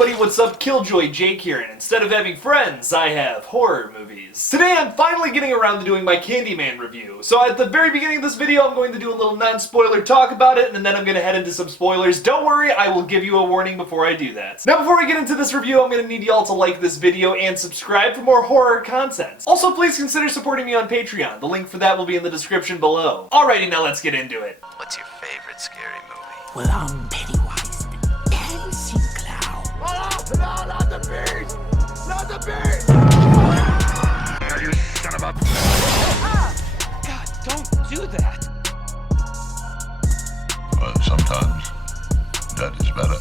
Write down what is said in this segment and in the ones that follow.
everybody, what's up? KillJoy Jake here, and instead of having friends, I have horror movies. Today I'm finally getting around to doing my Candyman review. So at the very beginning of this video, I'm going to do a little non-spoiler talk about it, and then I'm going to head into some spoilers. Don't worry, I will give you a warning before I do that. Now before I get into this review, I'm going to need y'all to like this video and subscribe for more horror content. Also, please consider supporting me on Patreon. The link for that will be in the description below. Alrighty, now let's get into it. What's your favorite scary movie? Well, I'm Pennywise, the dancing clown. Oh, no, not the beast! Not the beast! You son of a... God, don't do that. But sometimes that is better.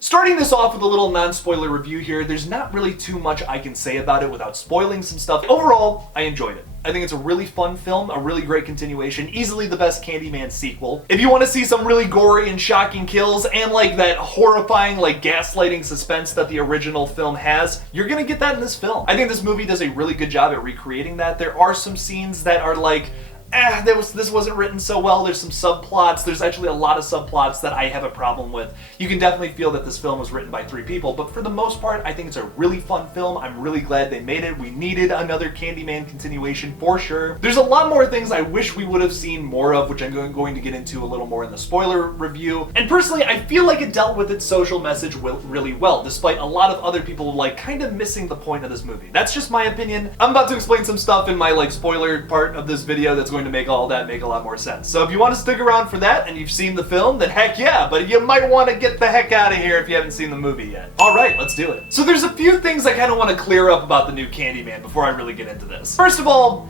Starting this off with a little non-spoiler review here, there's not really too much I can say about it without spoiling some stuff. Overall, I enjoyed it. I think it's a really fun film, a really great continuation, easily the best Candyman sequel. If you want to see some really gory and shocking kills and like that horrifying like gaslighting suspense that the original film has, you're gonna get that in this film. I think this movie does a really good job at recreating that. There are some scenes that are like, this wasn't written so well. There's some subplots. There's actually a lot of subplots that I have a problem with. You can definitely feel that this film was written by 3 people, but for the most part, I think it's a really fun film. I'm really glad they made it. We needed another Candyman continuation for sure. There's a lot more things I wish we would have seen more of, which I'm going to get into a little more in the spoiler review. And personally, I feel like it dealt with its social message really well, despite a lot of other people like kind of missing the point of this movie. That's just my opinion. I'm about to explain some stuff in my like spoiler part of this video that's going to make all that make a lot more sense. So if you want to stick around for that and you've seen the film, then heck yeah, but you might want to get the heck out of here if you haven't seen the movie yet. Alright, let's do it. So there's a few things I kind of want to clear up about the new Candyman before I really get into this. First of all,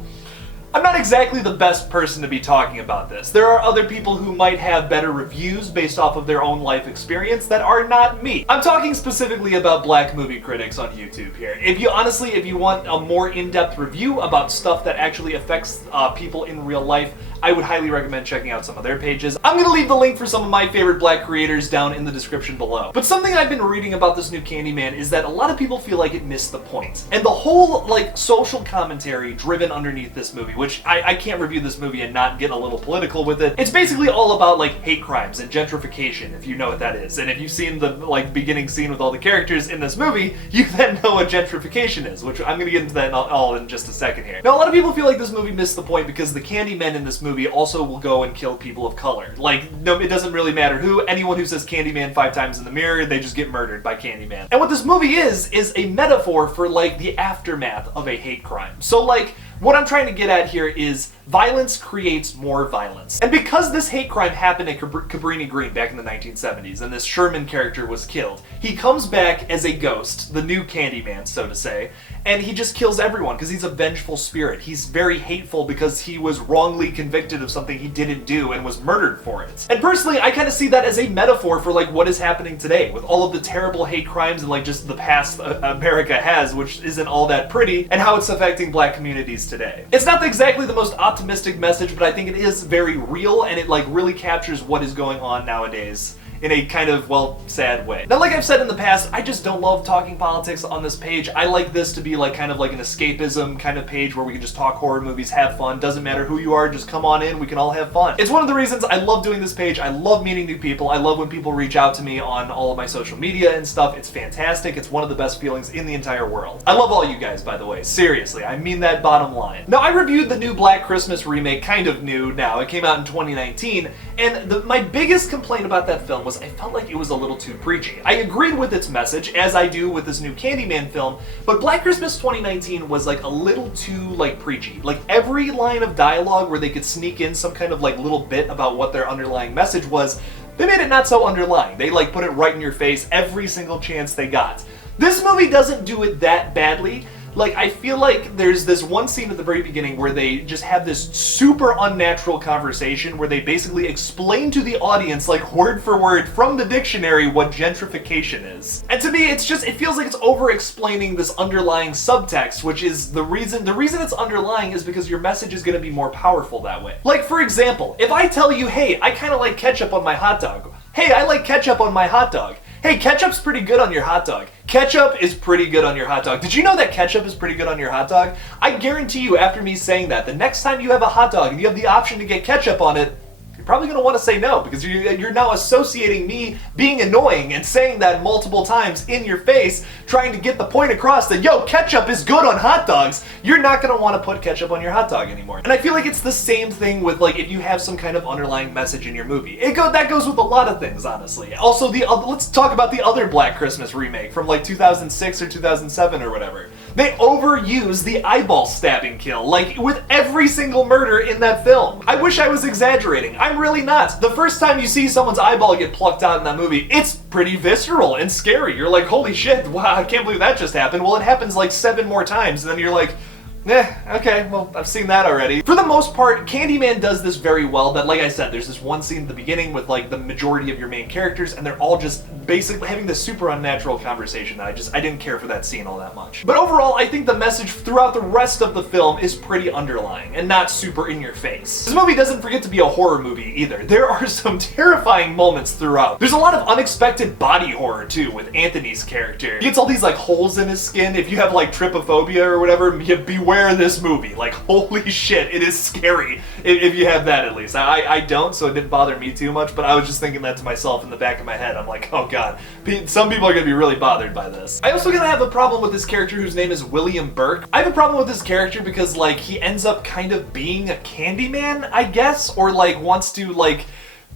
I'm not exactly the best person to be talking about this. There are other people who might have better reviews based off of their own life experience that are not me. I'm talking specifically about black movie critics on YouTube here. If you want a more in-depth review about stuff that actually affects people in real life, I would highly recommend checking out some of their pages. I'm gonna leave the link for some of my favorite black creators down in the description below. But something I've been reading about this new Candyman is that a lot of people feel like it missed the point. And the whole like social commentary driven underneath this movie, which I can't review this movie and not get a little political with it. It's basically all about like hate crimes and gentrification, if you know what that is. And if you've seen the like beginning scene with all the characters in this movie, you then know what gentrification is, which I'm gonna get into that all in just a second here. Now a lot of people feel like this movie missed the point because the Candymen in this movie also will go and kill people of color. Like, no, it doesn't really matter who. Anyone who says Candyman 5 times in the mirror, they just get murdered by Candyman. And what this movie is a metaphor for like the aftermath of a hate crime. So like, what I'm trying to get at here is violence creates more violence. And because this hate crime happened at Cabrini Green back in the 1970s, and this Sherman character was killed, he comes back as a ghost, the new Candyman, so to say, and he just kills everyone because he's a vengeful spirit. He's very hateful because he was wrongly convicted of something he didn't do and was murdered for it. And personally, I kind of see that as a metaphor for like what is happening today with all of the terrible hate crimes and like just the past America has, which isn't all that pretty, and how it's affecting black communities today. It's not exactly the most optimistic message, but I think it is very real and it like really captures what is going on nowadays in a kind of, well, sad way. Now, like I've said in the past, I just don't love talking politics on this page. I like this to be like kind of like an escapism kind of page where we can just talk horror movies, have fun. Doesn't matter who you are, just come on in, we can all have fun. It's one of the reasons I love doing this page. I love meeting new people. I love when people reach out to me on all of my social media and stuff. It's fantastic. It's one of the best feelings in the entire world. I love all you guys, by the way. Seriously, I mean that bottom line. Now, I reviewed the new Black Christmas remake, kind of new now. It came out in 2019, and my biggest complaint about that film was I felt like it was a little too preachy. I agreed with its message, as I do with this new Candyman film, but Black Christmas 2019 was like a little too like preachy. Like every line of dialogue where they could sneak in some kind of like little bit about what their underlying message was, they made it not so underlying. They like put it right in your face every single chance they got. This movie doesn't do it that badly. Like, I feel like there's this one scene at the very beginning where they just have this super unnatural conversation where they basically explain to the audience, like word for word from the dictionary, what gentrification is. And to me, it feels like it's over-explaining this underlying subtext, which is the reason it's underlying is because your message is gonna be more powerful that way. Like, for example, if I tell you, hey, I kinda like ketchup on my hot dog. Hey, I like ketchup on my hot dog. Hey, ketchup's pretty good on your hot dog. Ketchup is pretty good on your hot dog. Did you know that ketchup is pretty good on your hot dog? I guarantee you, after me saying that, the next time you have a hot dog and you have the option to get ketchup on it, you're probably going to want to say no, because you're now associating me being annoying and saying that multiple times in your face, trying to get the point across that, yo, ketchup is good on hot dogs. You're not going to want to put ketchup on your hot dog anymore. And I feel like it's the same thing with, like, if you have some kind of underlying message in your movie. That goes with a lot of things, honestly. Also, let's talk about the other Black Christmas remake from like 2006 or 2007 or whatever. They overuse the eyeball stabbing kill, like, with every single murder in that film. I wish I was exaggerating. I'm really not. The first time you see someone's eyeball get plucked out in that movie, it's pretty visceral and scary. You're like, holy shit, wow, I can't believe that just happened. Well, it happens like 7 more times, and then you're like, okay, well, I've seen that already. For the most part, Candyman does this very well, that, like I said, there's this one scene at the beginning with, like, the majority of your main characters, and they're all just basically having this super unnatural conversation that I didn't care for that scene all that much. But overall, I think the message throughout the rest of the film is pretty underlying, and not super in your face. This movie doesn't forget to be a horror movie either. There are some terrifying moments throughout. There's a lot of unexpected body horror, too, with Anthony's character. He gets all these, like, holes in his skin. If you have, like, trypophobia or whatever, you beware this movie. Like, holy shit, it is scary if you have that, at least. I don't, so it didn't bother me too much, but I was just thinking that to myself in the back of my head. I'm like, oh god, some people are gonna be really bothered by this. I also gonna have a problem with this character whose name is William Burke. I have a problem with this character because, like, he ends up kind of being a Candyman, I guess, or, like, wants to, like,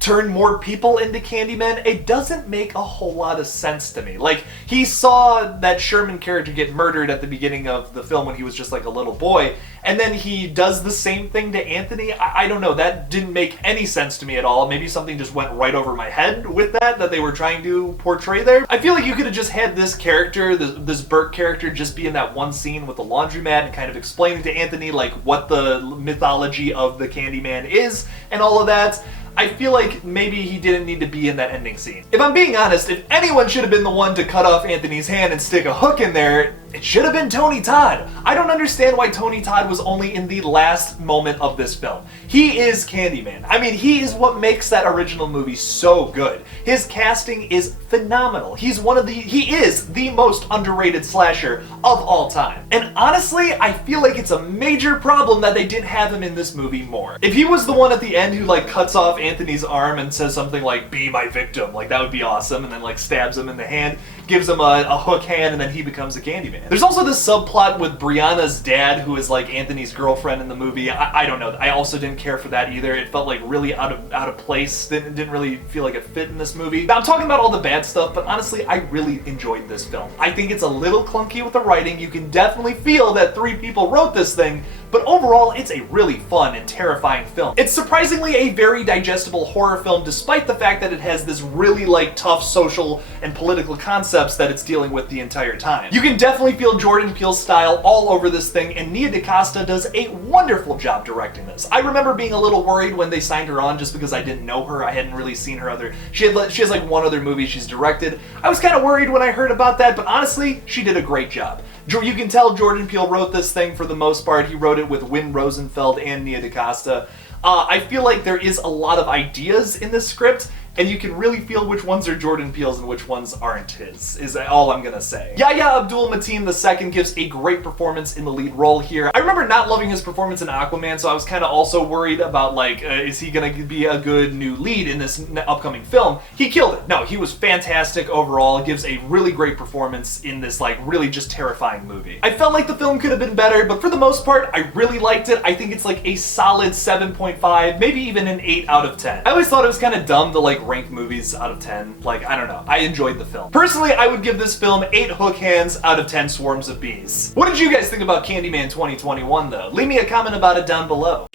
turn more people into Candyman. It doesn't make a whole lot of sense to me. Like, he saw that Sherman character get murdered at the beginning of the film when he was just like a little boy, and then he does the same thing to Anthony. I don't know, that didn't make any sense to me at all. Maybe something just went right over my head with that they were trying to portray there. I feel like you could have just had this character, this Burke character, just be in that one scene with the laundromat and kind of explaining to Anthony, like, what the mythology of the Candyman is and all of that. I feel like maybe he didn't need to be in that ending scene. If I'm being honest, if anyone should have been the one to cut off Anthony's hand and stick a hook in there, it should have been Tony Todd. I don't understand why Tony Todd was only in the last moment of this film. He is Candyman. I mean, he is what makes that original movie so good. His casting is phenomenal. He is the most underrated slasher of all time. And honestly, I feel like it's a major problem that they didn't have him in this movie more. If he was the one at the end who, like, cuts off Anthony's arm and says something like, "Be my victim," like, that would be awesome, and then, like, stabs him in the hand, gives him a hook hand, and then he becomes a Candyman. There's also this subplot with Brianna's dad, who is, like, Anthony's girlfriend in the movie. I don't know. I also didn't care for that either. It felt like really out of place. Didn't really feel like it fit in this movie. Now, I'm talking about all the bad stuff, but honestly, I really enjoyed this film. I think it's a little clunky with the writing. You can definitely feel that 3 people wrote this thing, but overall, it's a really fun and terrifying film. It's surprisingly a very digestible horror film, despite the fact that it has this really, like, tough social and political concepts that it's dealing with the entire time. You can definitely feel Jordan Peele's style all over this thing, and Nia DaCosta does a wonderful job directing this. I remember being a little worried when they signed her on just because I didn't know her. I hadn't really seen her she has like one other movie she's directed. I was kind of worried when I heard about that, but honestly, she did a great job. You can tell Jordan Peele wrote this thing for the most part. He wrote it with Wynn Rosenfeld and Nia DaCosta. I feel like there is a lot of ideas in this script, and you can really feel which ones are Jordan Peele's and which ones aren't his, is all I'm gonna say. Yahya Abdul-Mateen II gives a great performance in the lead role here. I remember not loving his performance in Aquaman, so I was kind of also worried about, like, is he gonna be a good new lead in this upcoming film? He killed it. No, he was fantastic overall. Gives a really great performance in this, like, really just terrifying movie. I felt like the film could have been better, but for the most part, I really liked it. I think it's like a solid 7.5, maybe even an 8 out of 10. I always thought it was kind of dumb to, like, rank movies out of 10. Like, I don't know. I enjoyed the film. Personally, I would give this film 8 hook hands out of 10 swarms of bees. What did you guys think about Candyman 2021, though? Leave me a comment about it down below.